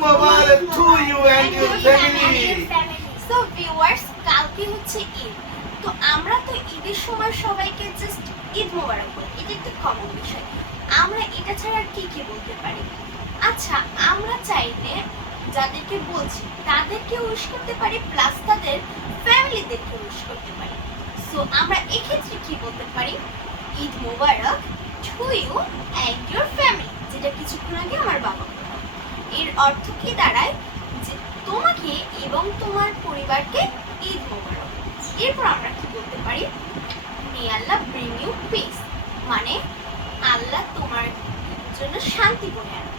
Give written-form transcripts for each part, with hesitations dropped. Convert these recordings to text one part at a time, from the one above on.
Mubarak to you and your family. So viewers, কালকে হচ্ছে ঈদ। তো আমরা তো ঈদের সময় সবাইকে জাস্ট ঈদ মোবারক বলি, এটা একটা কমন বিষয়। আমরা এটা ছাড়া আর কি কি বলতে পারি? আচ্ছা, আমরা চাইলে যাদেরকে বলছি তাদেরকে উইশ করতে পারি, প্লাস তাদের ফ্যামিলিদেরকে উইশ করতে পারি। সো আমরা এক্ষেত্রে কি বলতে পারি? Eid Mubarak to you and your family, যেটা কিছুক্ষণ আগে আমার বাবা বলল। এর অর্থ কি দাঁড়ায়? যে তোমাকে এবং তোমার পরিবারকে ঈদ মোবারক। এরপর আমরা কি বলতে পারি? মে আল্লাহ ব্রিং ইউ পিস, মানে আল্লাহ তোমার জন্য শান্তি বয়ে আনো।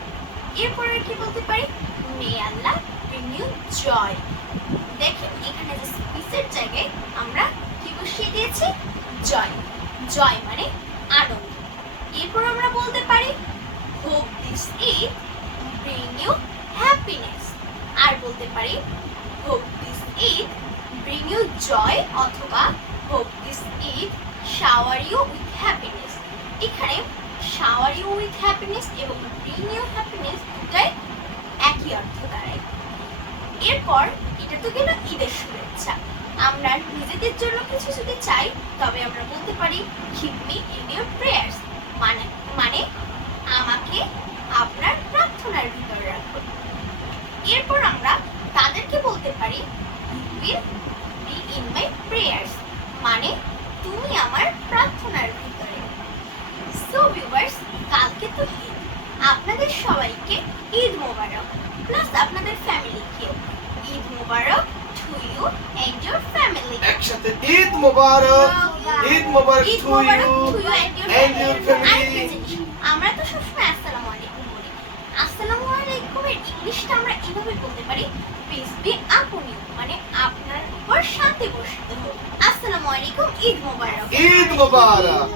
এরপরে কি বলতে পারি? মে আল্লাহ ব্রিং ইউ জয়। দেখেন এখানে যে পিসের জায়গায় আমরা কি বসিয়ে দিয়েছি? জয়। জয় মানে আনন্দ। এরপর আমরা বলতে পারি hope this Eid bring you happiness. আর বলতে পারি hope this Eid bring you joy, অথবা hope this Eid shower you with happiness. এখানে শাওয়ার ইউ উইথ হ্যাপিনেস এবং ব্রিং ইউ হ্যাপিনেস দুটাই একই অর্থ দাঁড়ায়। এরপর এটা তো গেল ঈদের শুভেচ্ছা। আমরা নিজেদের জন্য কিছু যদি চাই তবে আমরা বলতে পারি keep me in your prayers, মানে আমাকে আপনার প্রার্থনার ভিতরে রাখুন। এরপর আমরা তাদেরকে বলতে পারি you will be in my prayers, মানে তুমি আমার প্রার্থনার ভিতরে। সো ভিউয়ার্স, কালকে তো ঈদ। আপনাদের সবাইকে ঈদ মোবারক, প্লাস আপনাদের ফ্যামিলিকেও Eid Mubarak to you and your family. একসাথে Eid Mubarak, Eid Mubarak Eid to Mubarak you to you and and your your family. family. আমরা তো সবসময় আসসালামু আলাইকুম বলি। আসসালামু আলাইকুমের ইংলিশটা আমরা এভাবে বলতে পারি পিস বি আপন ইউ, মানে আপনার উপর শান্তি বর্ষিত হোক। আসসালামু আলাইকুম, ঈদ মোবারক। ঈদ মোবারক।